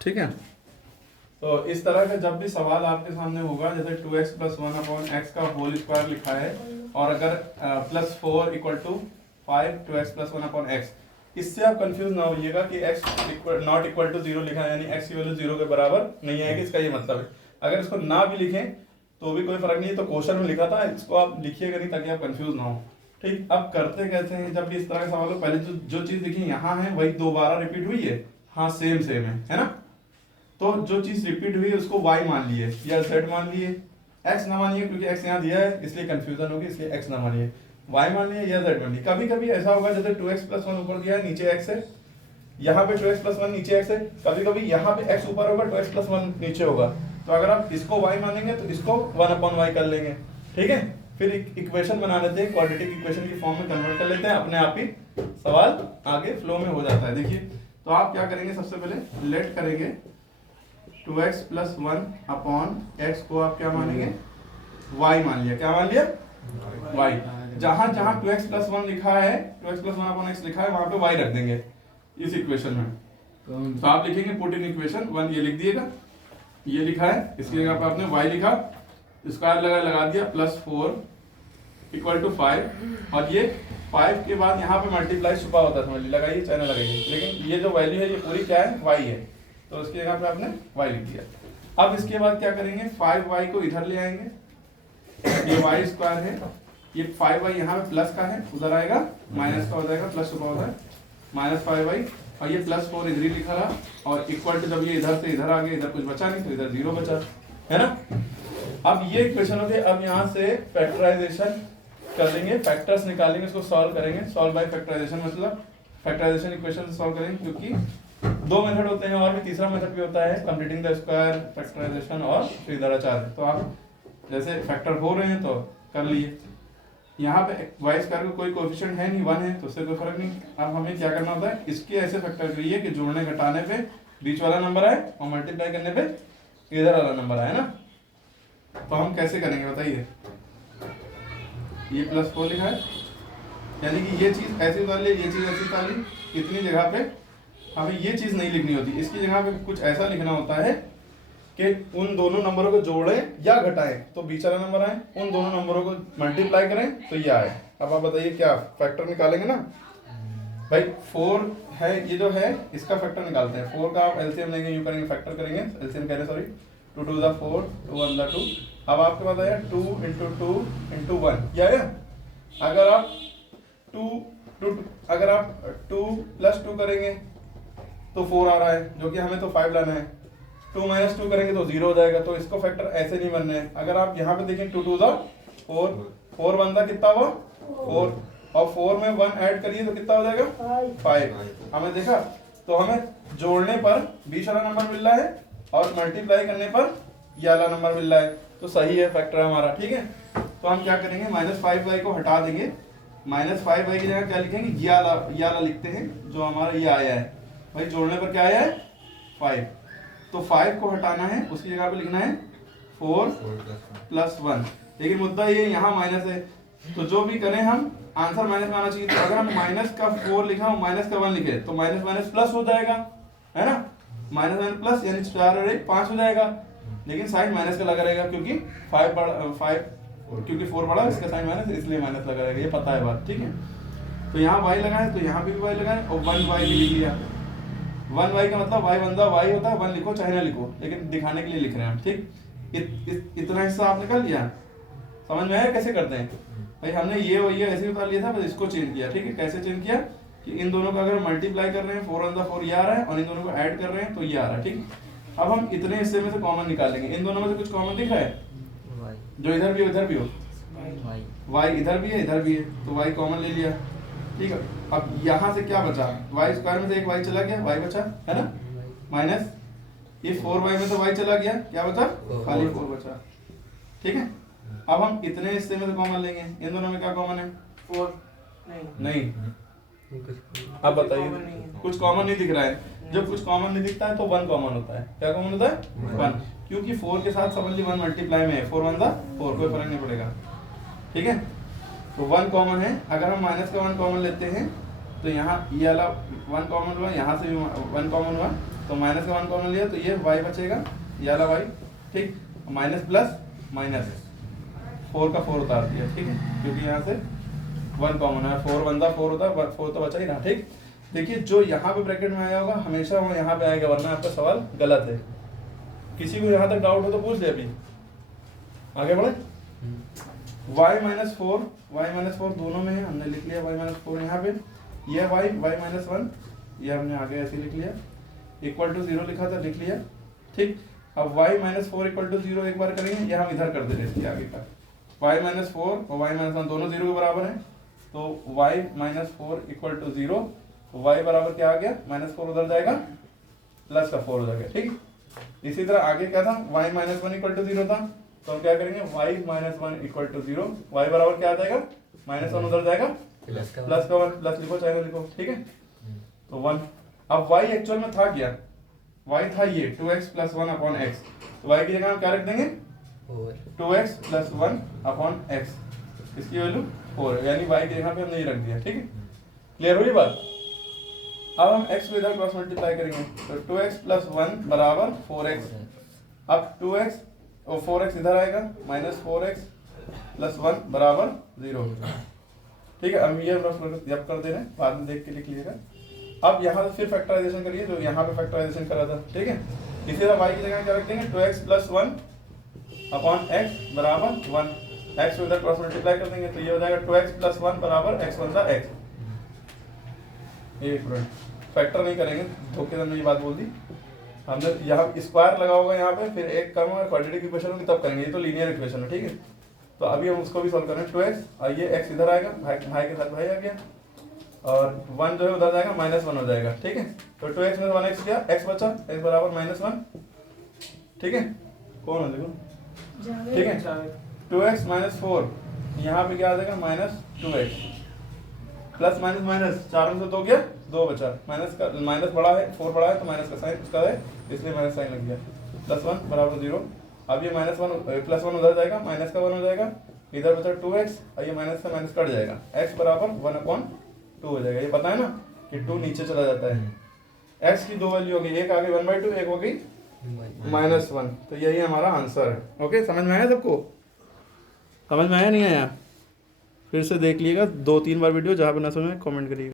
ठीक है। तो इस तरह का जब भी सवाल आपके सामने होगा, जैसे 2x + 1/x का होल स्क्वायर लिखा है और अगर +4 = 5 2x + 1/x, इससे आप कंफ्यूज ना होइएगा कि x ≠ 0 लिखा है, यानी x की वैल्यू 0 के बराबर नहीं आएगी, इसका ये मतलब है। अगर इसको ना भी लिखें तो भी कोई फर्क नहीं है, तो क्वेश्चन में लिखा था, इसको आप लिखिएगा नहीं ताकि आप कंफ्यूज ना हो। ठीक, अब करते कैसे हैं जब भी इस तरह का सवाल हो, पहले जो चीज देखिए यहाँ है वही दोबारा रिपीट हुई है, हाँ सेम है ना। तो जो चीज रिपीट हुई है उसको y मान लिए या z मान लिए, x ना मानिए क्योंकि x यहाँ दिया है इसलिए कंफ्यूजन होगी, इसलिए x ना मानिए, y मान लिए या z मान लिए। कभी कभी ऐसा होगा जैसे 2x + 1 ऊपर दिया है नीचे x है, यहाँ पे 2x + 1 नीचे x है, कभी कभी यहाँ पे x ऊपर होगा 2x + 1 नीचे होगा, तो अगर आप इसको y मानेंगे तो इसको 1/y कर लेंगे। ठीक है, फिर इक्वेशन बना लेते हैं, क्वाड्रेटिक इक्वेशन की फॉर्म में कन्वर्ट कर लेते हैं, अपने आप ही सवाल आगे फ्लो में हो जाता है। देखिए तो आप क्या करेंगे, सबसे पहले लेट करेंगे 2x + 1/x को आप क्या मानेंगे, y मान लिया, क्या मान लिया, y। जहां जहां 2x + 1 लिखा है, 2x + 1/x लिखा है, वहां पे y रख देंगे इस इक्वेशन में। तो आप लिखेंगे पुट इन इक्वेशन 1, ये लिख दिएगा, ये लिखा है, इसकी जगह पे आपने y लिखा, स्क्वायर लगा दिया, +4 = 5, और ये 5 के बाद यहाँ पे मल्टीप्लाई छुपा होता है, समझ लीजिए, लगाइए चाहे ना लगाइए, लेकिन ये जो वैल्यू है ये पूरी क्या है, y है, तो उसकी जगह पे आपने y लिख दिया। अब इसके बाद क्या करेंगे, 5y को इधर ले आएंगे, ये y² है, ये 5y यहाँ पे प्लस का है, उधर आएगा माइनस का हो जाएगा, प्लस छुपा होता है -5y, और ये +4 इधर ही लिखा रहा, और इक्वल टू जब ये इधर से इधर आ गया, इधर कुछ बचा नहीं तो इधर 0 बचा, है ना। अब ये इक्वेशन हो गई, अब यहाँ से फैक्टराइजेशन कर लेंगे, फैक्टर्स निकालेंगे, उसको सॉल्व करेंगे, सॉल्व बाय फैक्टराइजेशन, मतलब फैक्टराइजेशन इक्वेशन से सॉल्व करेंगे, क्योंकि 2 मेथड होते हैं और भी तीसरा मेथड भी होता है, कंप्लीटिंग द स्क्वायर, फैक्टराइजेशन और श्रीधराचार्य। तो आप जैसे फैक्टर हो रहे हैं तो कर लिए, यहाँ पे y² का कोई कोएफिशिएंट है नहीं, 1 है, तो उससे कोई फर्क नहीं। अब हमें क्या करना होता है, इसके ऐसे फैक्टर करिए कि जोड़ने घटाने पे बीच वाला नंबर आए और मल्टीप्लाई करने पे इधर वाला नंबर आए ना। तो हम कैसे करेंगे बताइए, ये +4 लिखा है, यानी कि ये चीज ऐसे उतार ली, ये चीज ऐसे उतार ली, इतनी जगह पे हमें ये चीज नहीं लिखनी होती, इसकी जगह पे कुछ ऐसा लिखना होता है कि उन दोनों नंबरों को जोड़ें या घटाएं तो बीच वाला नंबर आए, उन दोनों नंबरों को मल्टीप्लाई करें तो ये आए। अब आप बताइए क्या फैक्टर निकालेंगे ना भाई, 4 है ये जो है, इसका फैक्टर निकालते हैं, 4 का आप एलसीएम लेंगे, यूं करेंगे, फैक्टर करेंगे, एलसीएम कह रहे सॉरी, 2 2 = 4, 2 1 = 2। अब आपके पास आया 2 × 2 × 1, क्या है, अगर आप 2 + 2 करेंगे तो 4 आ रहा है, जो कि हमें तो 5 लाना है, 2 - 2 करेंगे तो 0 हो जाएगा, तो इसको फैक्टर ऐसे नहीं बनने हैं। अगर आप यहाँ पे देखें 2 2 = 4, 4 बनता कितना हुआ 4, और 4 में 1 ऐड करिए तो कितना हो जाएगा 5। हमें देखा, तो हमें जोड़ने पर बीच वाला नंबर मिल रहा है और मल्टीप्लाई करने पर ये वाला नंबर मिल रहा है, तो सही है फैक्टर हमारा। ठीक है, तो हम क्या करेंगे, -5y को हटा देंगे, -5y की जगह क्या लिखेंगे, ये वाला लिखते हैं जो हमारा ये आया है भाई, जोड़ने पर क्या आया है 5, तो 5 को हटाना है, उसकी जगह पे लिखना है 4 + 1, लेकिन मुद्दा ये यहाँ माइनस है, तो जो भी करें हम आंसर माइनस में आना चाहिए। तो अगर हम -4 लिखा और -1 लिखे तो माइनस प्लस हो जाएगा, है ना, -प्लस यानी 4 और 1 5 हो जाएगा, लेकिन साइन माइनस का लगा रहेगा क्योंकि 4 बड़ा, इसका साइन माइनस, इसलिए माइनस लगा रहेगा, ये पता है बात। ठीक है, तो यहाँ y लगाए तो यहाँ पे भी y लगाए, और 1y भी लिख लिया। 1y का मतलब y बंदा y होता है, 1 लिखो चाहे ना लिखो, लेकिन दिखाने के लिए लिख रहे हैं हम। ठीक, इतना हिस्सा आपने कर लिया, समझ में आया कैसे करते हैं भाई, हमने ये और ये ऐसे ही उतार लिया था, बस इसको चेंज किया। ठीक है, कैसे चेंज किया कि इन दोनों का अगर मल्टीप्लाई कर रहे हैं 4 × 4 ये आ रहा है, और इन दोनों को ऐड कर रहे हैं तो ये आ रहा है। ठीक, अब हम इतने हिस्से में से कॉमन निकालेंगे, इन दोनों में से कुछ कॉमन दिख रहा है, जो इधर भी उधर भी हो, y इधर भी है इधर भी है, तो y कॉमन ले लिया। ठीक है, अब यहाँ से क्या बचा, y² में से एक y चला गया, y बचा, है ना, माइनस ये 4y में तो y चला गया, क्या बचा, खाली 4 बचा। ठीक है, अब हम इतने हिस्से में से कॉमन लेंगे, इन दोनों में क्या कॉमन है 4, नहीं, अब बताइए, कुछ कॉमन नहीं दिख रहा है, जब कुछ कॉमन नहीं दिखता है तो 1 कॉमन होता है। क्या कॉमन होता है 1, क्योंकि 4 के साथ समझ ली 1 मल्टीप्लाई में है, 4 1 = 4, कोई फर्क नहीं पड़ेगा। ठीक है, तो 1 कॉमन है, अगर हम -1 कॉमन लेते हैं तो यहाँ ये वाला 1 कॉमन हुआ, यहाँ से भी 1 कॉमन हुआ, तो माइनस का 1 कॉमन लिया तो ये y बचेगा, ये वाला y, ठीक। माइनस प्लस माइनस 4 का 4 उतार दिया, ठीक है, क्योंकि यहाँ से 1 कॉमन है, 4 बनता 4 होता, 4 तो बचा ही ना, ठीक। देखिए जो यहाँ पे ब्रैकेट में आया होगा हमेशा वो यहाँ पे आएगा, वरना आपका सवाल गलत है। किसी को यहाँ तक डाउट हो तो पूछ ले, अभी आगे बढ़े। y-4 दोनों में है, हमने लिख लिया y-4 यहाँ पे, यह y-1 ये हमने आगे ऐसे लिख लिया, इक्वल टू 0 लिखा था, लिख लिया, ठीक। अब y-4 इक्वल टू 0 एक बार करेंगे, ये हम इधर कर दे रहे थे आगे का, y-4 और y-1 दोनों 0 के बराबर हैं, तो y-4 इक्वल टू 0, y बराबर क्या आ गया, -4 उधर जाएगा, प्लस का 4 उधर गया, ठीक। इसी तरह आगे क्या था, y-1 इक्वल टू 0 था, तो हम क्या करेंगे, y-1 इक्वल टू 0, y बराबर क्या आ जाएगा, -1 उधर जाएगा, प्लस का 1, प्लस लिखो चाहे लिखो, ठीक है, तो 1। अब y एक्चुअल में था क्या, y था ये 2x प्लस 1 अपॉन x, तो y की जगह हम क्या रख देंगे, 2x प्लस 1 अपॉन x, इसकी वैल्यू 4 है, यानी y की जगह पे हमने ये रख दिया, ठीक है, क्लियर हुई बात। अब हम x को इधर क्रॉस मल्टीप्लाई करेंगे, तो 2x प्लस 1 बराबर 4x, अब 2x और 4x इधर आएगा, -4x प्लस 1 बराबर 0, ठीक है। अब ये जब कर दे रहे हैं, बाद में देख के लिख लीजिएगा। अब यहाँ से फिर फैक्टराइजेशन करिए, जो यहाँ पे फैक्टराइजेशन करा था, ठीक है। इसी तरह y की जगह क्या रख देंगे, 2x प्लस 1 अपॉन x बराबर 1, x को इधर क्रॉस मल्टीप्लाई कर देंगे, तो ये हो जाएगा 2x प्लस 1 बराबर x बनता x। एक मिनट, फैक्टर नहीं करेंगे, धोखे से हमने ये बात बोल दी, हमने यहाँ स्क्वायर लगा होगा यहाँ पे, फिर एक कम और क्वाड्रेटिक इक्वेशन होगी तब करेंगे, ये तो लीनियर इक्वेशन है, ठीक है। तो अभी हम उसको भी सॉल्व करें, 2x और ये x इधर आएगा, भाई के साथ भाई आ गया, और 1 जो है उधर जाएगा, -1 हो जाएगा, ठीक है। तो 2x में 1x गया, x बचा, x बराबर -1, ठीक है। कौन है देखो, ठीक है, 2x - 4, यहाँ पे क्या आ जाएगा, -2x, प्लस माइनस माइनस, 4 में से 2 गया, 2 बचा, माइनस का माइनस बड़ा है, 4 बड़ा है, तो माइनस का साइन उसका है, इसलिए माइनस साइन लग गया, +1 बराबर 0। अब ये -1 +1 उधर जाएगा, माइनस का 1 हो जाएगा, इधर बचा 2x, और ये माइनस से माइनस कट जाएगा, x बराबर 1/2 हो जाएगा। ये पता है ना कि 2 नीचे चला जाता है। x की दो वैल्यू होगी, एक आ गई 1/2, एक हो गई -1, तो यही हमारा आंसर है। ओके, समझ में आया सबको, समझ में आया नहीं आया, फिर से देख लीजिएगा 2-3 बार वीडियो, जहाँ पे ना समझ में कमेंट करिएगा।